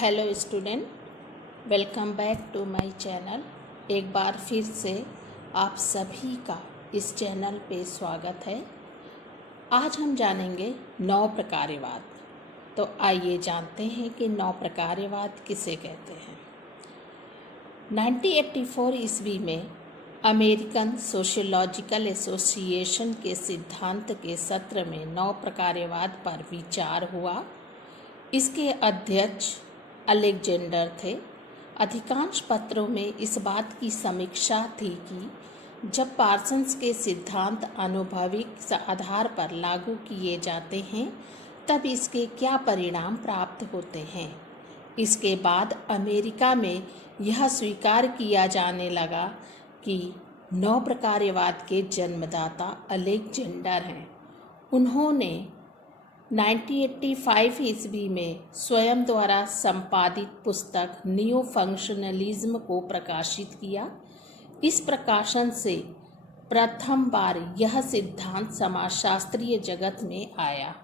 Hello student, welcome back to my channel. एक बार फिर से आप सभी का इस चैनल पे स्वागत है। आज हम जानेंगे नौ प्रकार्यवाद। तो आइए जानते हैं कि नौ प्रकार्यवाद किसे कहते हैं। 1984 ईस्वी में अमेरिकन सोशियोलॉजिकल एसोसिएशन के सिद्धांत के सत्र में नौ प्रकार्यवाद पर विचार हुआ। इसके अध्यक्ष अलेक्जेंडर थे। अधिकांश पत्रों में इस बात की समीक्षा थी कि जब पार्सन्स के सिद्धांत अनुभविक आधार पर लागू किए जाते हैं तब इसके क्या परिणाम प्राप्त होते हैं। इसके बाद अमेरिका में यह स्वीकार किया जाने लगा कि नौ प्रकार्यवाद के जन्मदाता अलेक्जेंडर हैं। उन्होंने 1985 ईस्वी में स्वयं द्वारा संपादित पुस्तक न्यू फंक्शनलिज्म को प्रकाशित किया। इस प्रकाशन से प्रथम बार यह सिद्धांत समाजशास्त्रीय जगत में आया।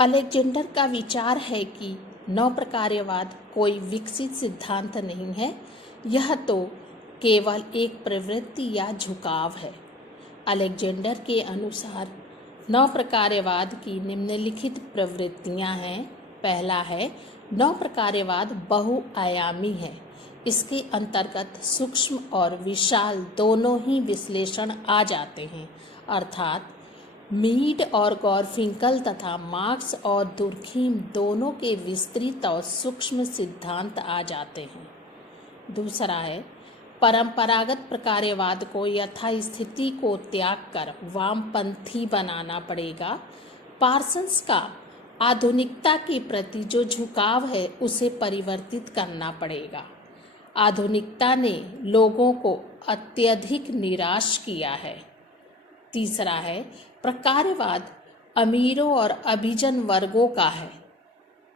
अलेक्जेंडर का विचार है कि नौ प्रकार्यवाद कोई विकसित सिद्धांत नहीं है, यह तो केवल एक प्रवृत्ति या झुकाव है। अलेक्जेंडर के अनुसार नौ प्रकार्यवाद की निम्नलिखित प्रवृत्तियां हैं। पहला है, नौ प्रकार्यवाद बहुआयामी है। इसके अंतर्गत सूक्ष्म और विशाल दोनों ही विश्लेषण आ जाते हैं, अर्थात मीड और गॉर्फिंकल तथा मार्क्स और दुर्खीम दोनों के विस्तृत और सूक्ष्म सिद्धांत आ जाते हैं। दूसरा है, परंपरागत प्रकार्यवाद को यथास्थिति को त्याग कर वामपंथी बनाना पड़ेगा। पार्सन्स का आधुनिकता के प्रति जो झुकाव है उसे परिवर्तित करना पड़ेगा। आधुनिकता ने लोगों को अत्यधिक निराश किया है। तीसरा है, प्रकार्यवाद अमीरों और अभिजन वर्गों का है।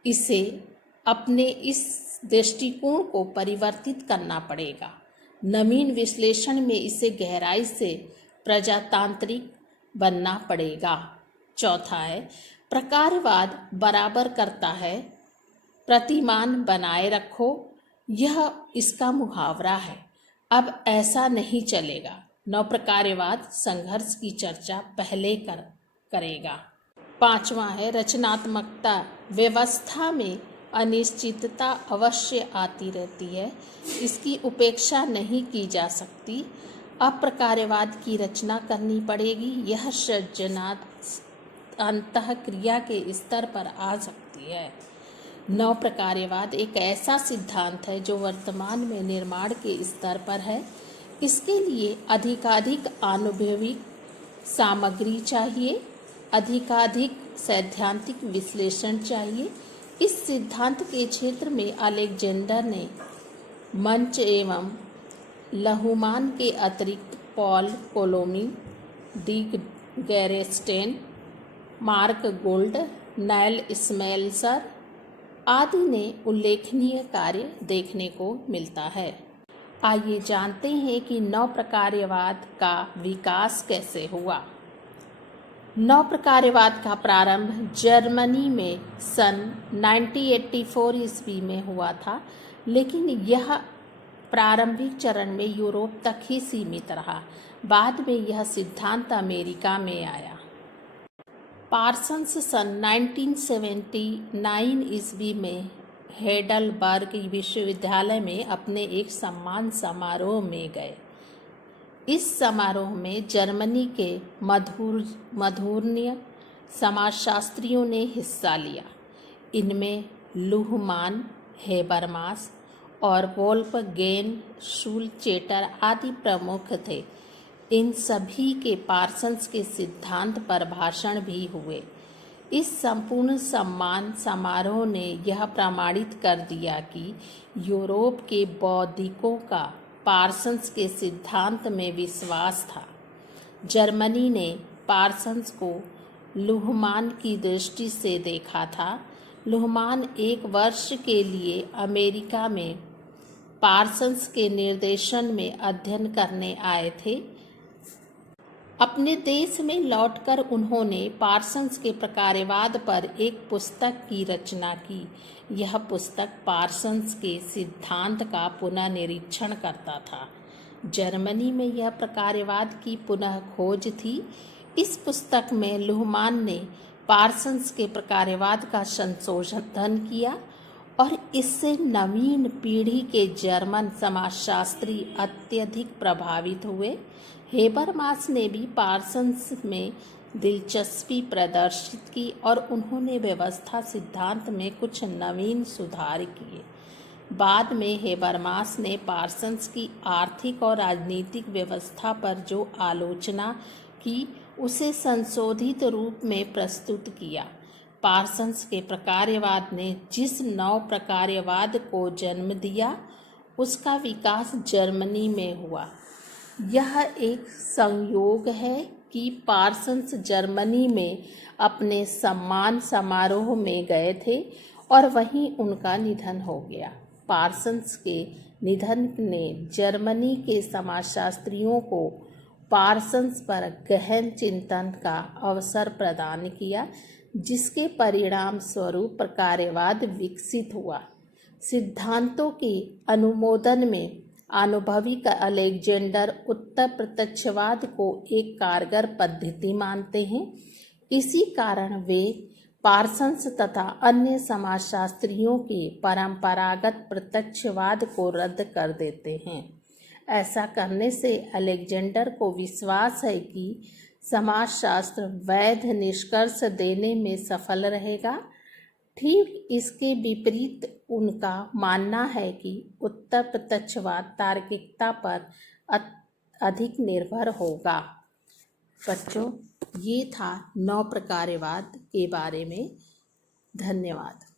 इसे अपने इस दृष्टिकोण को परिवर्तित करना पड़ेगा। नवीन विश्लेषण में इसे गहराई से प्रजातांत्रिक बनना पड़ेगा। चौथा है, प्रकार्यवाद बराबर करता है, प्रतिमान बनाए रखो, यह इसका मुहावरा है। अब ऐसा नहीं चलेगा। नौ प्रकार्यवाद संघर्ष की चर्चा पहले करेगा। पांचवा है, रचनात्मकता। व्यवस्था में अनिश्चितता अवश्य आती रहती है, इसकी उपेक्षा नहीं की जा सकती। अप्रकार्यवाद की रचना करनी पड़ेगी। यह सृजनात्मक अंतःक्रिया के स्तर पर आ सकती है। नौ प्रकार्यवाद एक ऐसा सिद्धांत है जो वर्तमान में निर्माण के स्तर पर है। इसके लिए अधिकाधिक अनुभविक सामग्री चाहिए, अधिकाधिक सैद्धांतिक विश्लेषण चाहिए। इस सिद्धांत के क्षेत्र में अलेक्जेंडर ने मंच एवं लहुमान के अतिरिक्त Paul Colomy, D Gerstein, Mark Gould, Neil Smelser आदि ने उल्लेखनीय कार्य देखने को मिलता है। आइए जानते हैं कि नौ प्रकार्यवाद का विकास कैसे हुआ। नौ प्रकार्यवाद का प्रारंभ जर्मनी में सन 1984 ईस्वी में हुआ था, लेकिन यह प्रारंभिक चरण में यूरोप तक ही सीमित रहा। बाद में यह सिद्धांत अमेरिका में आया। पार्सन्स सन 1979 ईस्वी में हेडलबर्ग विश्वविद्यालय में अपने एक सम्मान समारोह में गए। इस समारोह में जर्मनी के मधुरनीय समाजशास्त्रियों ने हिस्सा लिया। इनमें लुहमान, हेबरमास और वोल्फगेंग शूलचेटर आदि प्रमुख थे। इन सभी के पार्सन्स के सिद्धांत पर भाषण भी हुए। इस संपूर्ण सम्मान समारोह ने यह प्रमाणित कर दिया कि यूरोप के बौद्धिकों का पार्सन्स के सिद्धांत में विश्वास था। जर्मनी ने पार्सन्स को लुहमान की दृष्टि से देखा था। लुहमान एक वर्ष के लिए अमेरिका में पार्सन्स के निर्देशन में अध्ययन करने आए थे। अपने देश में लौटकर उन्होंने पार्सन्स के प्रकार्यवाद पर एक पुस्तक की रचना की। यह पुस्तक पार्सन्स के सिद्धांत का पुनः निरीक्षण करता था। जर्मनी में यह प्रकार्यवाद की पुनः खोज थी। इस पुस्तक में लुहमान ने पार्सन्स के प्रकार्यवाद का संशोधन किया और इससे नवीन पीढ़ी के जर्मन समाजशास्त्री अत्यधिक प्रभावित हुए। हेबरमास ने भी पार्सन्स में दिलचस्पी प्रदर्शित की और उन्होंने व्यवस्था सिद्धांत में कुछ नवीन सुधार किए। बाद में हेबरमास ने पार्सन्स की आर्थिक और राजनीतिक व्यवस्था पर जो आलोचना की उसे संशोधित रूप में प्रस्तुत किया। पार्सन्स के प्रकार्यवाद ने जिस नव प्रकार्यवाद को जन्म दिया उसका विकास जर्मनी में हुआ। यह एक संयोग है कि पार्सन्स जर्मनी में अपने सम्मान समारोह में गए थे और वहीं उनका निधन हो गया। पार्सन्स के निधन ने जर्मनी के समाजशास्त्रियों को पार्सन्स पर गहन चिंतन का अवसर प्रदान किया, जिसके परिणाम स्वरूप प्रकार्यवाद विकसित हुआ। सिद्धांतों के अनुमोदन में अनुभवी अलेक्जेंडर उत्तर प्रत्यक्षवाद को एक कारगर पद्धति मानते हैं। इसी कारण वे पार्सन्स तथा अन्य समाजशास्त्रियों के परंपरागत प्रत्यक्षवाद को रद्द कर देते हैं। ऐसा करने से अलेक्जेंडर को विश्वास है कि समाजशास्त्र वैध निष्कर्ष देने में सफल रहेगा। ठीक इसके विपरीत उनका मानना है कि उत्तर प्रत्यक्षवाद तार्किकता पर अधिक निर्भर होगा। बच्चों, ये था नव प्रकार्यवाद के बारे में। धन्यवाद।